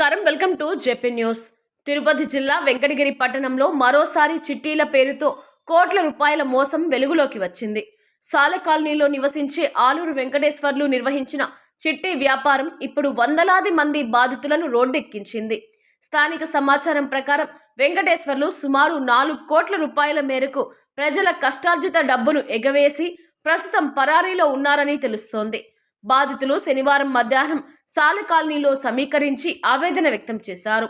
నమస్కారం. Welcome to JP news. Tirupati జిల్లా వెంకటగిరి పట్టణంలో మరోసారి చిట్టీల పేరుతో కోట్ల రూపాయల మోసం వెలుగులోకి వచ్చింది. సాల కాలనీలో నివసించే ఆలూరు వెంకటేశ్వర్లు నిర్వహించిన చిట్టి వ్యాపారం ఇప్పుడు వందలాది మంది బాధితులను రోడ్డెక్కించింది. స్థానిక సమాచారం ప్రకారం వెంకటేశ్వర్లు సుమారు నాలుగు కోట్ల రూపాయల మేరకు ప్రజల కష్టార్జిత డబ్బును ఎగవేసి ప్రస్తుతం పరారీలో ఉన్నారని తెలుస్తోంది. బాధితులు శనివారం మధ్యాహ్నం సాల కాలనీలో సమీకరించి ఆవేదన వ్యక్తం చేశారు.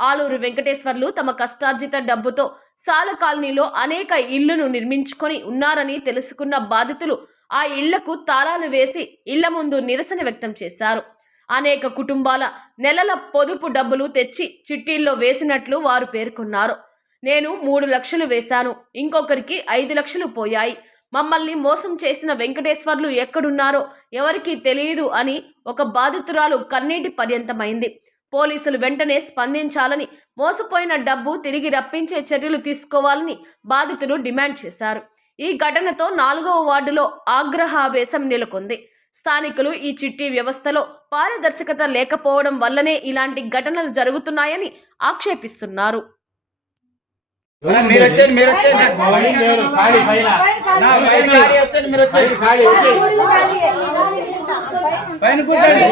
ఆలూరు వెంకటేశ్వర్లు తమ కష్టార్జిత డబ్బుతో సాల కాలనీలో అనేక ఇళ్ళను నిర్మించుకొని ఉన్నారని తెలుసుకున్న బాధితులు ఆ ఇళ్ళకు తాళాలు వేసి ఇళ్ళ ముందు నిరసన వ్యక్తం చేశారు. అనేక కుటుంబాల నెలల పొదుపు డబ్బులు తెచ్చి చిట్టీల్లో వేసినట్లు వారు పేర్కొన్నారు. నేను మూడు లక్షలు వేశాను ఇంకొకరికి ఐదు లక్షలు పోయాయి. మమ్మల్ని మోసం చేసిన వెంకటేశ్వర్లు ఎక్కడున్నారో ఎవరికీ తెలియదు అని ఒక బాధితురాలు కన్నీటి పర్యంతమైంది. పోలీసులు వెంటనే స్పందించాలని మోసపోయిన డబ్బు తిరిగి రప్పించే చర్యలు తీసుకోవాలని బాధితులు డిమాండ్ చేశారు. ఈ ఘటనతో నాలుగవ వార్డులో ఆగ్రహావేశం నెలకొంది. స్థానికులు ఈ చిట్టి వ్యవస్థలో పారదర్శకత లేకపోవడం వల్లనే ఇలాంటి ఘటనలు జరుగుతున్నాయని ఆక్షేపిస్తున్నారు. మీరు వచ్చేయండి మీరు వచ్చేయండి. ఖాళీ పైన నా పైన ఖాళీ వచ్చేయండి మీరు వచ్చేయండి. ఖాళీ పైన కూర్చోండి.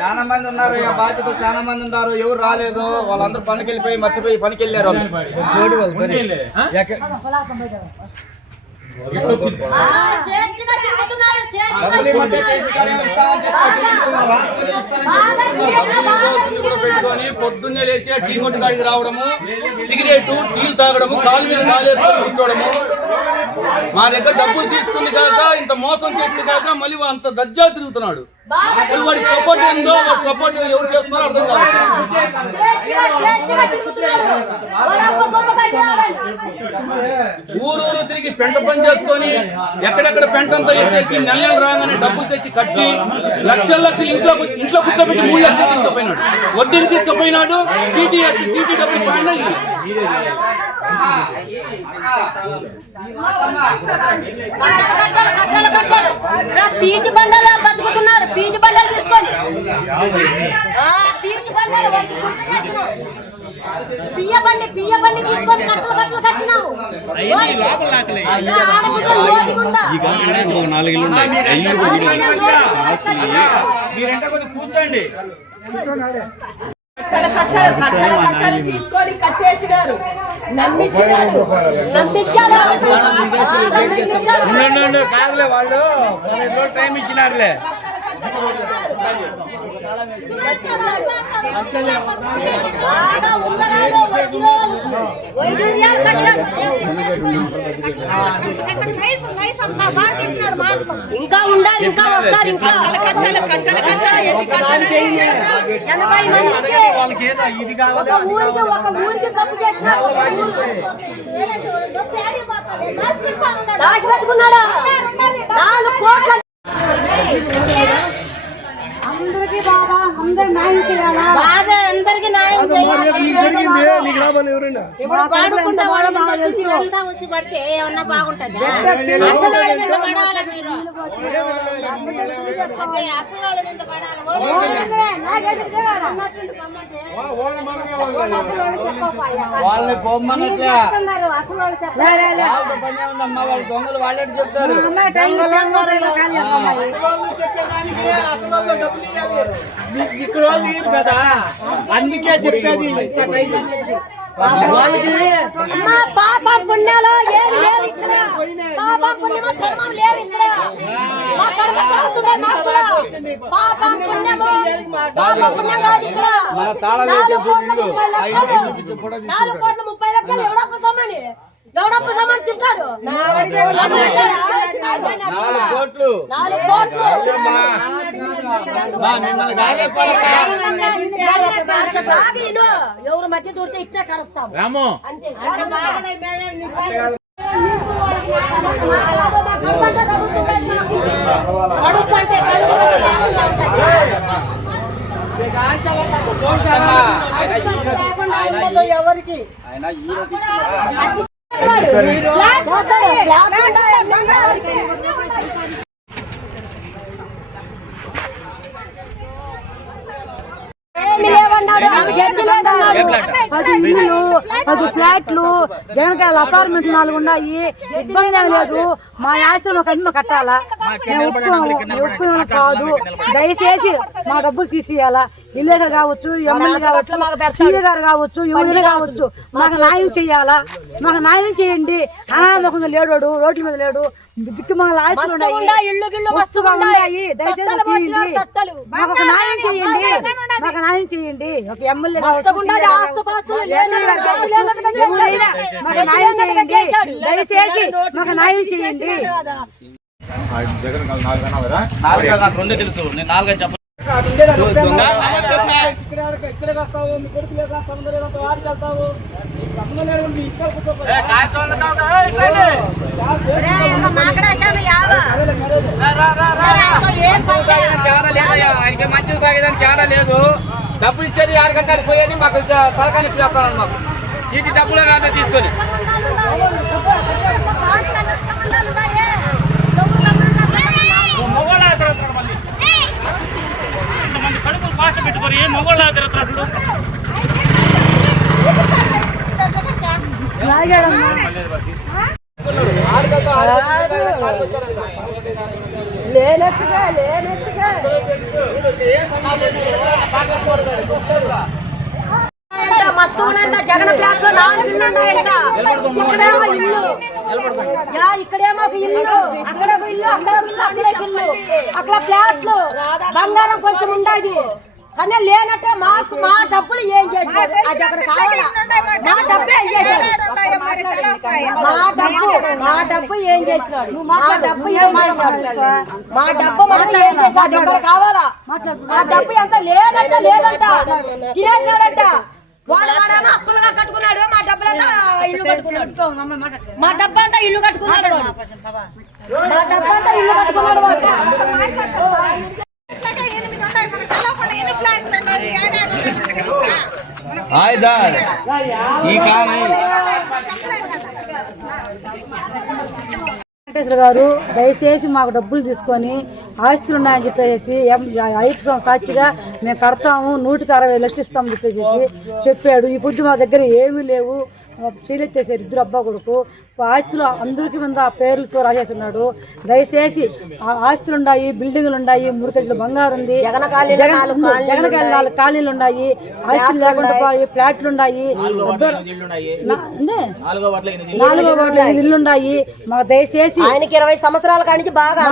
చాలా మంది ఉన్నారు ఇక బాధ్యతలు చాలా మంది ఉన్నారు. ఎవరు రాలేదు. వాళ్ళందరూ పనికి వెళ్ళిపోయి మర్చిపోయి పనికి వెళ్ళారు వాళ్ళు. పెట్టుకొని పొద్దున్నే లేచి టీ కొట్టు కాడికి రావడము సిగరెట్ టీ తాగడము కాలు మీద కాలేసుకొని కూర్చోవడము మా దగ్గర డబ్బులు తీసుకుంది కాక ఇంత మోసం చేసింది కాక మళ్ళీ అంత దర్జా తిరుగుతున్నాడు. సపోర్ట్ వాడి సపోర్ట్ ఎవరు చేస్తున్నారో అర్థం కాదు. ఊరూరు తిరిగి పెంట పని చేసుకొని ఎక్కడెక్కడ పెంట అంతా ఎత్తేసి నెల నెల రాగానే డబ్బులు తెచ్చి కట్టి లక్షల లక్షలు ఇంట్లో ఇంట్లో కూర్చోబెట్టి మూడు లక్షలు తీసుకుపోయినాడు. వడ్డీకి తీసుకుపోయినాడు చీటీ వేసి చీటీ డబ్బులు కట్టాలు ఆ, పీచి బండలు వాటికి గుర్తు చేసినావు. బియ్య బండి బియ్య బండి తీసుకొని కట్టలు కట్టలు కట్టినావు. మీరంటే కూర్చోండి కట్టల కట్టలు కట్టల కట్టలు తీసుకొని కట్టేసినారు నమ్మించినాడు నమ్మించాడు. కాదులే వాళ్ళు టైం ఇచ్చినారులే ఇంకా ఉండాలి ఇంకా వస్తారు ఇంకా. ఎనభై మందికి ఒక ఊరికి ఒక ఊరికి దాచి పెట్టుకున్నాడా నాలుగు కోట్ల అందరు న్యాయం చేయాలా? బాగా అందరికి న్యాయం ఇప్పుడు వచ్చి పడితే ఏమన్నా బాగుంటుందా అసలు వాళ్ళ మీద పడాలి మీరు అసలు మీద వాళ్ళని దొంగలు చెప్తారు ఇక్కడ కదా అందుకే చెప్పేది అమ్మా పాప పుణ్యాలు ఏమి లేవు ఇక్కడ. పాప పుణ్యము ధర్మం లేవు ఇక్కడ. మా కర్మ కాదుతున్నాయి మాకు కూడా. పాప పుణ్యము పాప పుణ్యం కాదు ఇక్కడ. నాలుగు కోట్ల. ముప్పై లక్షలు. నాలుగు కోట్ల ముప్పై లక్షలు ఎవడప్ప సమాని ఎవడప్ప సమాని తింటాడు. ఎవరు మధ్య దూరితే ఇట్టే కరుస్తాము రాము అంతే ఎవరికి ఆయన ఈ ఫ్లాట్ పోతాయి. ఫ్లాట్ ఉంటాయి. లేదన్నాడు ఇల్లులు పది ఫ్లాట్లు జగన్కాయలు అపార్ట్మెంట్ నాలుగు ఉన్నాయి. ఇబ్బంది ఏం లేదు. మా ఆస్తిలో ఒక అమ్మ కట్టాలా? మేము ఒప్పుకోము కాదు దయచేసి మా డబ్బులు తీసేయాలా? ఇల్లేకర్ కావచ్చు ఎమ్మెల్యే కావచ్చు సీఏ గారు కావచ్చు ఎవరైనా కావచ్చు మాకు న్యాయం చేయాలా? మాకు న్యాయం చేయండి. అనామకంగా లేడు రోడ్ల మీద లేడు. న్యాయం చేయండి మాకు న్యాయం చేయండి ఒక ఎమ్మెల్యే. మాకు న్యాయం చేయండి చేశాడు. దయచేసి మాకు న్యాయం చేయండి నాలుగు కాదు, నాకు రెండే తెలుసు నేను నాలుగని చెప్పను ఇక్కడే వస్తావు మీ కొడుకు లేదా సంబంధం లేదంతా వాడికి వెళ్తావు ఆయనకి మంచిది తాగేదానికి తేడా లేదు డబ్బులు ఇచ్చేది ఆడకంటే పోయేది మాకు తలకాని చేస్తాను మాకు చీటి డబ్బులు కాదా తీసుకొని లాగాడమ్మా జగన్ ఫ్లాట్లో నాలుగు ఇక్కడేమో ఇల్లు యా ఇక్కడేమో ఒక ఇల్లు అక్కడ ఒక ఇల్లు అక్కడ ఒక ఇల్లు అక్కడ ఇల్లు అక్కడ ఫ్లాట్లు బంగారం కొంచెం ఉండేది కానీ లేనట్టే మాకు మా డబ్బులు ఏం చేశాడు అది అక్కడ కావాలా? మా డబ్బు ఏం చేశాడు మా డబ్బు మా డబ్బు ఏం చేసినాడు మా డబ్బు ఏం చేశాడు మా డబ్బు మనం ఏం చేశాడు అది అక్కడ కావాలా? మా డబ్బు ఎంత లేదంట లేదంట. తినేసాడంట వాడు వాడేమో అప్పులుగా కట్టుకున్నాడు. మా డబ్బులంతా ఇల్లు కట్టుకున్నాడు. మా డబ్బు అంతా ఇల్లు కట్టుకున్నాడు మా డబ్బు అంతా ఇల్లు కట్టుకున్నాడు వాడు ఎనిమిది ఉన్నాయి మనకు తెలవకుండా ఎన్ని ప్లాట్లు ఉన్నాయి ఏడాది తెలుసా ఆయుధ ఈ కాలం వెంకటేశ్వర గారు దయచేసి మాకు డబ్బులు తీసుకొని ఆస్తులు ఉన్నాయని చెప్పేసి ఎం- ఐదు సాక్షిగా మేము కడతాము నూటికి అరవై లక్షలు ఇస్తామని చెప్పేసి చెప్పాడు. ఈ పొద్దు మా దగ్గర ఏమీ లేవు. చీలెత్తేసారు ఇద్దరు అబ్బా కొడుకు. ఆస్తులు అందరికీ మీద ఆ పేర్లతో రాసేస్తున్నాడు. దయచేసి ఆ ఆస్తులు ఉన్నాయి బిల్డింగ్లు ఉన్నాయి మూడు కేజీల బంగారు ఉంది జగన్ నాలుగు. కాలనీలు ఉన్నాయి. ఆస్తులు లేకుండా ఫ్లాట్లు ఉన్నాయి నా- నాలుగో వాటిలో ఇల్లు ఉన్నాయి మాకు దయచేసి ఆయనకి ఇరవై సంవత్సరాల కానికి బాగా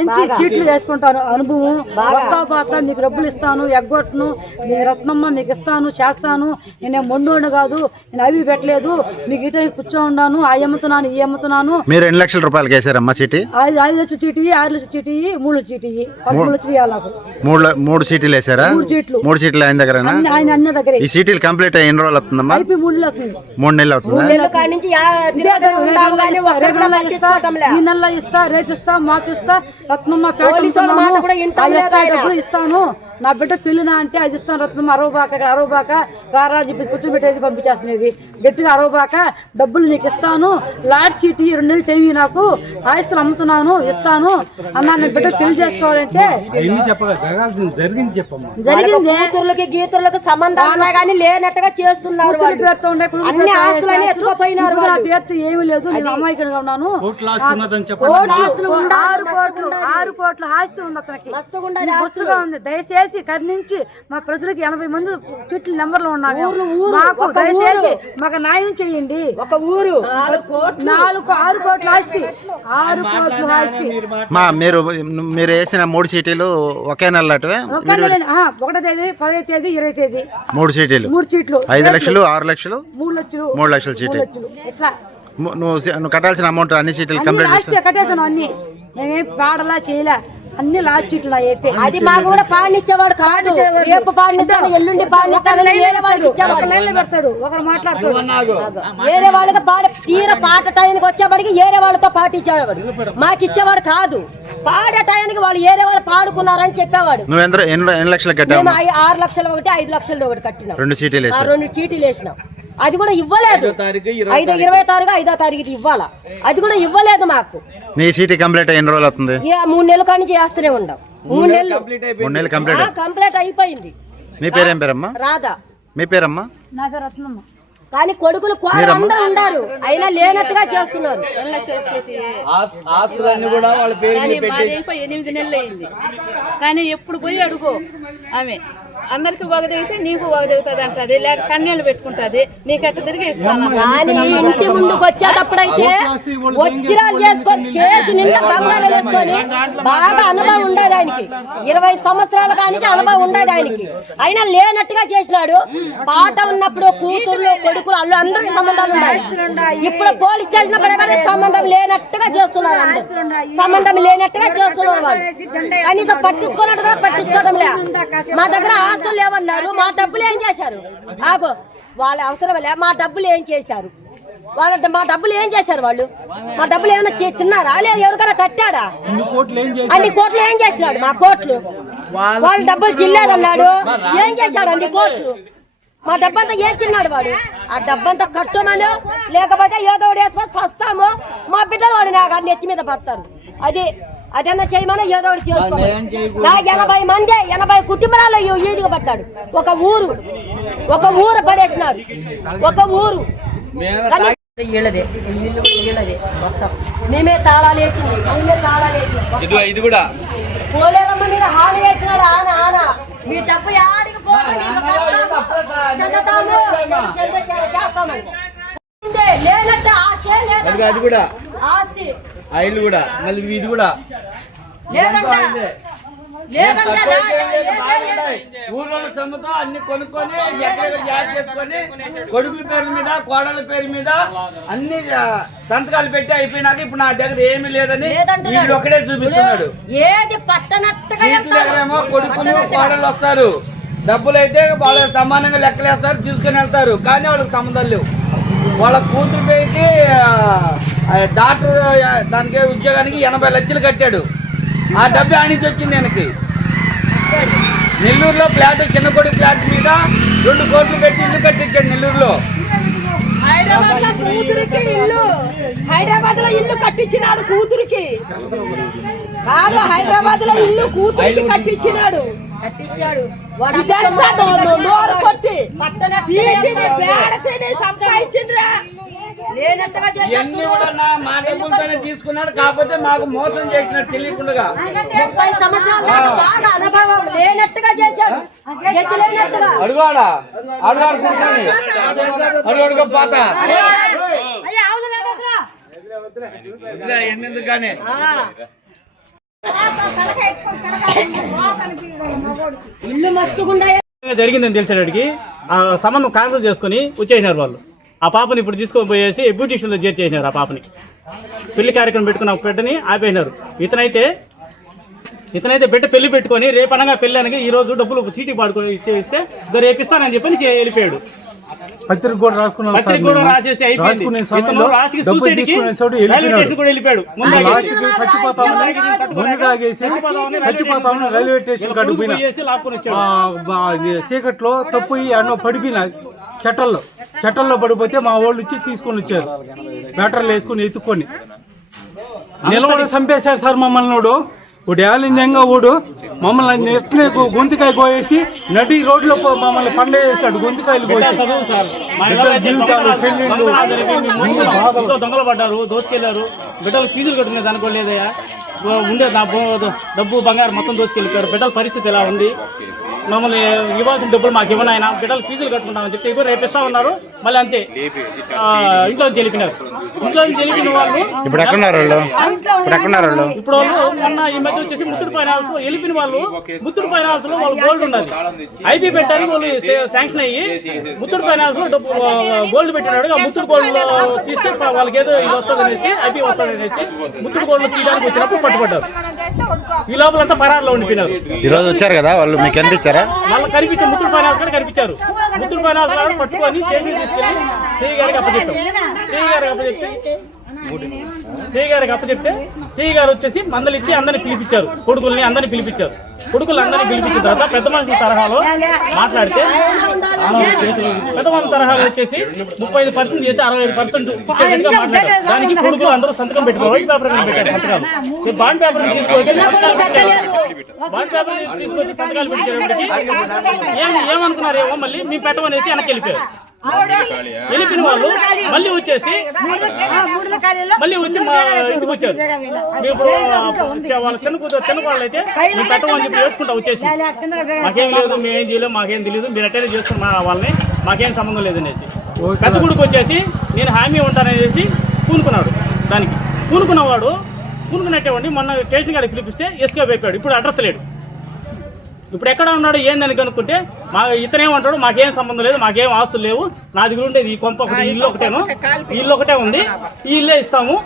నుంచి చీట్లు చేసుకుంటాను అనుభవం. వస్తా పోతా మీకు డబ్బులు ఇస్తాను ఎగ్గొట్టను. మీ రత్నమ్మ మీకు ఇస్తాను చేస్తాను. నేను మొండోడు కాదు నేను అవి పెట్టలేదు మీకు ఇటు కూర్చో ఉన్నాను ఆ అమ్ముతున్నాను ఈ అమ్ముతున్నాను మీరు ఎన్ని లక్షల రూపాయలకి వేసారమ్మా చీటీ? ఐదు ఐదు లక్షల చీటీ ఆరు లక్షల చీటీ మూడు లక్షల చీటీ పదమూడు లక్షలు ఇవ్వాలి నాకు. మూడు మూడు సీటీలు వేసారా? మూడు సీట్లు. మూడు సీట్లు ఆయన దగ్గర ఆయన అన్న దగ్గరే. ఈ సీటీలు కంప్లీట్ అయ్యి ఎన్ని రోజులు అవుతుందమ్మా? అయిపోయి మూడు నెలలు అవుతుంది. మూడు నెలలు అవుతుందా? నెలల కాడి నుంచి యా- తిరుగుతూనే ఉంటాము కానీ ఒక్కరు కూడా పట్టించుకోవటంలే. ఈ నెల ఇస్తా రేపు ఇస్తా మాకు ఇస్తా రత్నమ్మ పేట పోలీసు వాళ్ళ అమ్ముతున్నాము. మాట కూడా వింటాం అవి లేదా ఇస్తా, ఆయన? డబ్బులు ఇస్తాను? నా బిడ్డ పెళ్ళిన అంటే అది ఇస్తాను రత్నమ్మ అరవై బాక అరవై బాక రారా అని చెప్పి కూర్చోబెట్టేది పంపించేస్తున్నది. గట్టిగా అరవై బాక డబ్బులు నీకు ఇస్తాను లాడ్ చీటీ రెండు నెలలు టైం నాకు ఆస్తులు అమ్ముతున్నాను ఇస్తాను. అన్న నా బిడ్డ పెళ్ళి చేసుకోవాలంటే జరిగింది కూతుర్లకి గీతుర్లకు సంబంధాలు ఉన్నాయి కానీ లేనట్టుగా చేస్తున్నారు వాళ్ళు. పేరుతో ఉండే కుటుంబ అన్ని సభ్యులు ఆస్తులన్నీ చేస్తారు. ఎత్తుకుపోయినారు ఇప్పుడు నా వాళ్ళు. పేరుతో ఏమీ లేదు. నేను అమాయకుడిగా ఉన్నాను. కోటి ఆస్తులు ఉండాలి, ఆరు కోట్లు. ఆరు కోట్ల ఆస్తి ఉంది అతనికి. మస్తుగా ఉండాలి ఇది ఆస్తులు. మస్తుగా ఉంది. దయచేసి కర్ణించి మా ప్రజలకు ఎనభై మంది చుట్టూ నెంబర్లు ఊరు, మాకు ఒక దయచేసి ఊరు. మాకు న్యాయం చేయండి. ఒక ఊరు. నాలుగు ఆరు కోట్ల ఆస్తి. ఆరు కోట్ల ఆస్తి. మా మీరు మీరు వేసిన మూడు సీటీలు ఒకే నెల అటువే ఒక నెల ఆ, ఒకటో తేదీ పదో తేదీ ఇరవై తేదీ. మూడు సీటీలు. మూడు సీట్లు. ఐదు లక్షలు ఆరు లక్షలు? మూడు లక్షలు. మూడు లక్షల చీటీ. మూడు లక్షలు. ఇట్లా ము- నువ్వు సి- నువ్వు కట్టాల్సిన అమౌంట్ అన్ని సీట్లు అన్ని కంప్లీట్ లాస్ట్ కట్టేసాను అన్ని. నేనేం పాడలా చేయలే. అన్ని లాస్ట్ చీట్లు నా అయితే. అది మాకు కూడా పాడినిచ్చేవాడు కాదు. రేపు పాడినిస్తాను ఎల్లుండి పాడినిస్తాను వేరే వాళ్ళకి ఒక ఇచ్చేవాడు పెడతాడు. ఒకరు మాట్లాడతాడు. వేరే వాళ్ళకి పాట తీర పాట టయానికి వచ్చేవాడికి వేరే వాళ్ళతో పాట ఇచ్చేవాడు మాకు ఇచ్చేవాడు కాదు. పాడే టయానికి వాళ్ళు వేరే వాళ్ళు పాడుకున్నారని చెప్పేవాడు. నువ్వు ఎంత ఎన్ని లక్షలు కట్టావు? మేము ఐ- ఆరు లక్షలు ఒకటి ఐదు లక్షలు ఒకటి కట్టినాం. రెండు సీటీలు ఆ వేసావు. రెండు చీటీలు వేసినాం. అది కూడా ఇవ్వలేదు. ఐదు ఇరవై తారీఖు. ఐదో తారీఖు ఇవ్వాలా. అది కూడా ఇవ్వలేదు మాకు. నీ సీటీ కంప్లీట్ అయ్యి ఎన్ని రోజులు అవుతుంది? మూడు నెలల కాడి నుంచి చేస్తూనే ఉండం. మూడు నెలలు మూడు నెలలు కంప్లీట్ ఆ, కంప్లీట్ అయిపోయింది. మీ పేరేం పేరమ్మా? రాధా. మీ పేరమ్మా? నా పేరు రత్నమ్మ. కానీ కొడుకులు కోడలు అందరూ ఉన్నారు. అయినా లేనట్టుగా చేస్తున్నారు. ఎనిమిది నెలలు అయింది కానీ ఎప్పుడు పోయి అడుగు. ఆమె అందరికి వగదిగితే నీకు వగదిగుతుంది అంటది లేక కన్నీళ్ళు పెట్టుకుంటది. నీకు ఎట్ట తిరిగి ఇస్తాను కానీ ఇంటి ముందుకు వచ్చేటప్పుడైతే వజ్రాలు చేసుకొని చేతి నిండా బంగారం వేసుకొని బాగా అనుభవం ఉండేది ఆయనకి. ఇరవై సంవత్సరాల కానించి అనుభవం ఉండేది ఆయనకి. అయినా లేనట్టుగా చేసినాడు. పాట ఉన్నప్పుడు కూతుర్లు కొడుకులు అల్లు అందరికి సంబంధాలు ఉన్నాయి. ఇప్పుడు పోలీస్ స్టేషన్ పడగానే సంబంధం లేనట్టుగా చేస్తున్నారు సంబంధం లేనట్టుగా చేస్తున్నారు వాళ్ళు. కనీసం పట్టించుకున్నట్టు కూడా పట్టించుకోవడం లే మా దగ్గర ఆస్తులు లేవన్నారు. మా డబ్బులు ఏం చేశారు? ఆగో. వాళ్ళ అవసరం లే మా డబ్బులు ఏం చేశారు? వాళ్ళ మా డబ్బులు ఏం చేశారు వాళ్ళు? మా డబ్బులు ఏమైనా తిన్నారా? లేదు ఎవరికైనా కట్టాడా? అన్ని కోట్లు ఏం చేసినాడు మా కోట్లు. వాళ్ళ డబ్బులు తినలేదన్నాడు. ఏం చేశాడు అన్ని కోట్లు? మా డబ్బంతా ఏం తిన్నాడు వాడు? ఆ డబ్బంతా కట్టమను లేకపోతే ఏదో వేసుకొని వస్తాము మా బిడ్డలు వాడు నాకు నెత్తి మీద పడతారు. అది అదన్నా చేయమని ఏదో ఒకటి చేసుకోమని నా ఎనభై మంది ఎనభై కుటుంబాలు ఈదిగా పడ్డాడు. ఒక ఊరు ఒక ఊరు పడేసినాడు. ఒక ఊరు. మేమే తాళాలు వేసింది మేమే తాళాలు వేసింది ఇది ఇది కూడా. పోలేదమ్మ మీద హాని వేసినాడు ఆన ఆన. మీ డబ్బు యాడికి. ఉందే, లేనట్టు ఆస్తి లేదంట. అది కూడా. ఆస్తి. ఆయిల్ కూడా మళ్ళీ ఇది కూడా. ఊర్లో సొమ్ముతో అన్ని కొనుక్కొని చేసుకొని కొడుకుల పేరు మీద కోడల పేరు మీద అన్ని సంతకాలు పెట్టి అయిపోయినాక ఇప్పుడు నా దగ్గర ఏమీ లేదని ఒకటే చూపిస్తున్నాడు. ఏది సీట్ల. దగ్గరేమో కొడుకులు. కోడలు వస్తారు. డబ్బులు అయితే వాళ్ళకి సమానంగా లెక్కలేస్తారు తీసుకుని వెళ్తారు. కానీ వాళ్ళకి సంబంధాలు లేవు. వాళ్ళ కూతురు పేరుకి డాక్టర్ దానికి ఉద్యోగానికి ఎనభై లక్షలు కట్టాడు. ఆ డబ్బు ఆడించి వచ్చింది ఆయనకి. నెల్లూరులో ఫ్లాట్ చిన్న కొడుకు ఫ్లాట్ మీద రెండు కోట్లు పెట్టి ఇల్లు కట్టించాడు నెల్లూరులో. హైదరాబాద్లో కూతురికి ఇల్లు. హైదరాబాద్లో ఇల్లు కట్టించినాడు కూతురికి. కాదు హైదరాబాద్లో ఇల్లు కూతురికి కట్టించినాడు. కట్టించాడు. ఇవన్నీ కూడా నా తీసుకున్నాడు. కాకపోతే మాకు మోసం చేసినట్టు తెలియకుండా ముప్పై సంవత్సరాల బాగా అనుభవం లేనట్టుగా చేశాడు. అడుగాడా అడుగాడు కూర్చొని అడుగడుగా పాత. ఎన్నెందుకు కానీ జరిగిందని తెలిసేటడికి ఆ సంబంధం క్యాన్సిల్ చేసుకుని వచ్చేసినారు వాళ్ళు. ఆ పాపని ఇప్పుడు తీసుకొని పోయేసి బ్యూటిషియన్లో చేర్చేసినారు ఆ పాపని. పెళ్ళి కార్యక్రమం పెట్టుకున్న పెట్టని ఆపేసినారు. ఇతనైతే ఇతనైతే బిడ్డ పెళ్ళి పెట్టుకొని రేపనగా పెళ్ళి అనగా ఈ రోజు డబ్బులు చీటీ పాడుకొని ఇస్తే రేపిస్తానని చెప్పి వెళ్ళిపోయాడు. పత్రిక కూడా రాసుకున్నాను సార్ పత్రిక కూడా నేను. రాసేసి అయిపోయింది. రాసుకునే ఇతను సమయంలో లాస్ట్కి డబ్బులు సూసైడ్కి తీసుకునే చోటు రైల్వే. స్టేషన్ కూడా వెళ్ళిపోయాడు. ముందు లాస్ట్కి చచ్చిపోతామని గుండె తాగేసి చచ్చిపోతామని రైల్వే స్టేషన్ కాడికి పోయినా. పోయేసి లాక్కొని వచ్చాడు. ఆ, బా- ఈ చీకట్లో తప్పు అన్నో పడిపోయినా. చెట్టల్లో చెట్టల్లో పడిపోతే మా వాళ్ళు వచ్చి తీసుకొని వచ్చారు. బ్యాటర్లు వేసుకొని ఎత్తుకొని. నిలబడి చంపేశారు సార్ మమ్మల్ని వాడు ఒకటి ఏలిందంగా ఊడు. మమ్మల్ని నెట్నే గొంతుకాయ కోయేసి నడి రోడ్లో పో- మమ్మల్ని పండేసాడు గొంతుకాయలు కోసి. చదువు సార్. మా బిడ్డల ఇళ్ళలో జీవితాలు, దొంగలు పడ్డారు దోచుకెళ్ళారు బిడ్డలు ఫీజులు కట్టుకునేది అనుకోలేదయ్యా ఓ ఉండే డబ్బు బంగారం మొత్తం దోచుకెళ్ళిపోయారు బిడ్డల పరిస్థితి ఎలా ఉంది? మమ్మల్ని ఇవ్వాల్సిన డబ్బులు మాకు ఇవ్వను ఆయన. బిడ్డలు ఫీజులు కట్టుకుంటామని చెప్తే ఇవ్వ రేపిస్తా ఉన్నారు. మళ్ళీ అంతే. ఇంట్లో వెళ్ళిపోయినారు. ఇంట్లో వెళ్ళిపోయిన వాళ్ళు ఇప్పుడు ఎక్కడున్నారు వాళ్ళు? ఇప్పుడు ఎక్కడున్నారు వాళ్ళు? ఇప్పుడు వాళ్ళు మొన్న ఈ మధ్య వచ్చేసి ముత్తూరు ఫైనాన్స్ వెళ్ళిపోయిన వాళ్ళు ముత్తూరు ఫైనాన్స్లో వాళ్ళు గోల్డ్ ఉండాలి. ఐపీ పెట్టారు వాళ్ళు శాంక్షన్ అయ్యి ముత్తూరు ఫైనాన్స్లో డబ్బు గోల్డ్ పెట్టినాడు. ఆ ముత్తూరు గోల్డ్ తీస్తే వాళ్ళకి ఏదో ఇది వస్తుంది అనేసి ఐపీ వస్తుంది అనేసి ముత్తూరు గోల్డ్ తీయడానికి వచ్చినప్పుడు పట్టుబడ్డారు. ఈ లోపల అంతా పరారులో ఉండిపోయినారు. ఈ రోజు వచ్చారు కదా వాళ్ళు మీకు కనిపించారా మళ్ళీ కనిపించారు ముత్తూరు ఫైనాన్స్ కూడా కనిపించారు. ముత్తూరు ఫైనాన్స్ వాళ్ళు పట్టుకొని స్టేషన్ తీసుకెళ్ళి సిఐ గారికి అప్పచెప్పాం సిఐ గారికి అప్పచెప్తే సిఐ గారికి అప్పచెప్తే సిఐ గారు వచ్చేసి మందలు ఇచ్చి అందరిని పిలిపించారు. కొడుకుల్ని అందరిని పిలిపించారు. కొడుకులందరినీ పిలిపించిన తర్వాత పెద్ద మనుషుల తరహాలో మాట్లాడితే పెద్ద మనుషుల తరహాలో వచ్చేసి ముప్పై ఐదు పర్సెంట్ చేసి అరవై ఐదు పర్సెంట్ మాట్లాడారు. దానికి కొడుకులు అందరూ సంతకం పెట్టుకో వైట్ పేపర్ పెట్టారు. సంతకాలు. బాండ్ పేపర్ తీసుకొచ్చి పెట్టారు. బాండ్ పేపర్ తీసుకొచ్చి సంతకాలు పెట్టేటప్పటికి ఏం ఏమనుకున్నారు ఏమో మళ్ళీ మీ పెట్టమనేసి వెనక్కి వెళ్ళిపోయారు. వెళ్ళిపోయిన వాళ్ళు మళ్ళీ వచ్చేసి మళ్ళీ వచ్చి మా ఇంటికి వచ్చారు. ఇప్పుడు వాళ్ళ చిన్న కూతురు చిన్న వాళ్ళు అయితే మేము పెట్టమని చెప్పి ఏడ్చుకుంటా వచ్చేసి. మాకేం లేదు మేమేం చేయలేము మాకేం తెలియదు మీరు అట్టనే చేసుకుని మా వాళ్ళని మాకేం సంబంధం లేదు అనేసి పెద్ద కొడుకు వచ్చేసి నేను హామీ ఉంటాననేసి పూనుకున్నాడు దానికి. పూనుకున్నవాడు పూనుకున్నట్టేవాడిని మొన్న స్టేషన్ గారికి పిలిపిస్తే ఎస్కేప్ అయిపోయాడు. ఇప్పుడు అడ్రస్ లేడు ఇప్పుడు ఎక్కడ ఉన్నాడు ఏందని కనుక్కుంటే మా ఇతనేమంటాడు మాకేం సంబంధం లేదు మాకేం ఆస్తులు లేవు. నా దగ్గర ఉండేది ఈ కొంప ఒకటి ఇల్లు ఒకటేను. ఇల్లు ఒకటే ఉంది. ఈ ఇల్లే ఇస్తాము.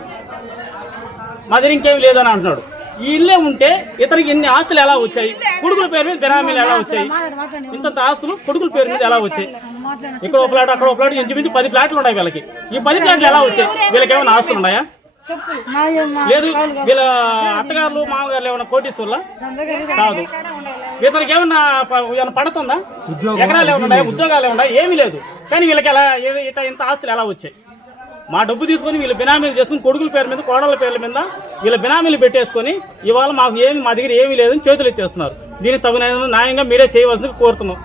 మా దగ్గర ఇంకేం లేదని అంటున్నాడు. ఈ ఇల్లే ఉంటే ఇతనికి ఎన్ని ఆస్తులు ఎలా వచ్చాయి? కొడుకుల పేరు మీద బినామీలు ఎలా వచ్చాయి? ఇంతంత ఆస్తులు కొడుకుల పేరు మీద ఎలా వచ్చాయి? ఇక్కడ ఒక ప్లాట్ అక్కడ ఒక ప్లాట్ ఇంచుమించు పది ప్లాట్లు ఉన్నాయి వీళ్ళకి. ఈ పది ప్లాట్లు ఎలా వచ్చాయి? వీళ్ళకి ఏమైనా ఆస్తులు ఉన్నాయా? లేదు వీళ్ళ అత్తగారులు మామగారులు ఏమైనా కోటీశ్వర్లా? కాదు. ఇతనికి ఏమన్నా పడుతుందా? ఎకరాలు ఏమన్నా ఉన్నాయా? ఉద్యోగాలు ఏమన్నా ఏమీ లేదు. కానీ వీళ్ళకి ఎలా ఏ- ఇట్లా ఇంత ఆస్తులు ఎలా వచ్చాయి? మా డబ్బు తీసుకొని వీళ్ళ బినామీలు చేసుకుని కొడుకుల పేరు మీద కోడళ్ళ పేర్ల మీద వీళ్ళ బినామీలు పెట్టేసుకొని ఇవాళ మాకు ఏమి మా దగ్గర ఏమీ లేదని చేతులు ఎత్తేస్తున్నారు. దీనికి తగిన న్యాయంగా మీరే చేయవలసింది కోరుతున్నాం.